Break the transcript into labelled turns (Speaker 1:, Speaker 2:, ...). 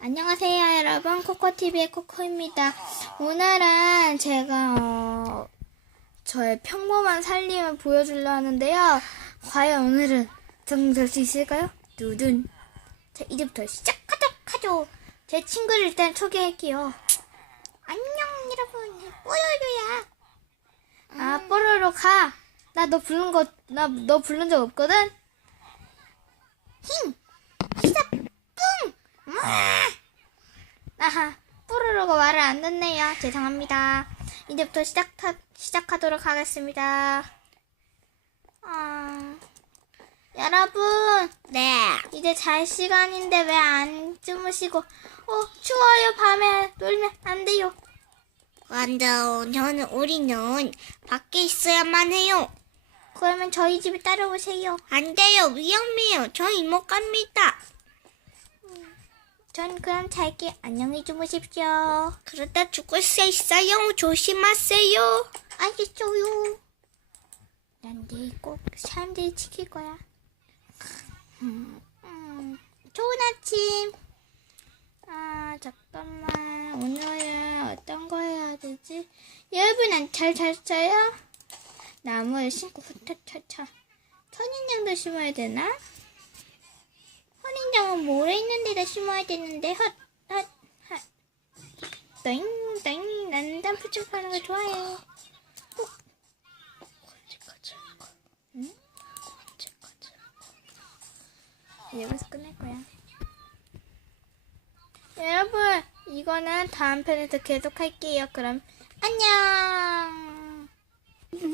Speaker 1: 안녕하세요 여러분. 코코TV의 코코입니다. 오늘은 제가 어, 저의 평범한 살림을 보여주려 하는데요. 과연 오늘은 성공될 수 있을까요? 두둔 자 이제부터 시작하도록 하죠. 제 친구를 일단 소개할게요. 안녕 여러분. 뽀로로야. 아 뽀로로 가나 너 부른 거 나 너 부른 적 없거든 힝 기사 뿡 아하, 뽀로로가 말을 안 듣네요. 죄송합니다. 이제부터 시작, 시작하도록 하겠습니다. 아, 여러분,
Speaker 2: 네.
Speaker 1: 이제 잘 시간인데 왜 안 주무시고, 어, 추워요. 밤에 놀면 안 돼요.
Speaker 2: 완전 저는 우리는 밖에 있어야만 해요.
Speaker 1: 그러면 저희 집에 따라오세요.
Speaker 2: 안 돼요. 위험해요. 저 이모 갑니다.
Speaker 1: 전 그럼 잘게 안녕히 주무십시오.
Speaker 2: 그러다 죽을 수 있어요. 조심하세요.
Speaker 1: 알겠어요. 난 내일 꼭 사람들이 지킬 거야. 음, 음, 좋은 아침. 아, 잠깐만. 오늘은 어떤 거 해야 되지? 여러분, 잘 잤어요? 나무에 심고 후타차차. 선인장도 심어야 되나? 데다 심어야 되는데, 헛, 헛, 헛. 땡, 땡. 난 단푸쭉 하는 거 좋아해. 여기서 끝낼 거야. 여러분, 이거는 다음 편에서 계속 할게요. 그럼 안녕.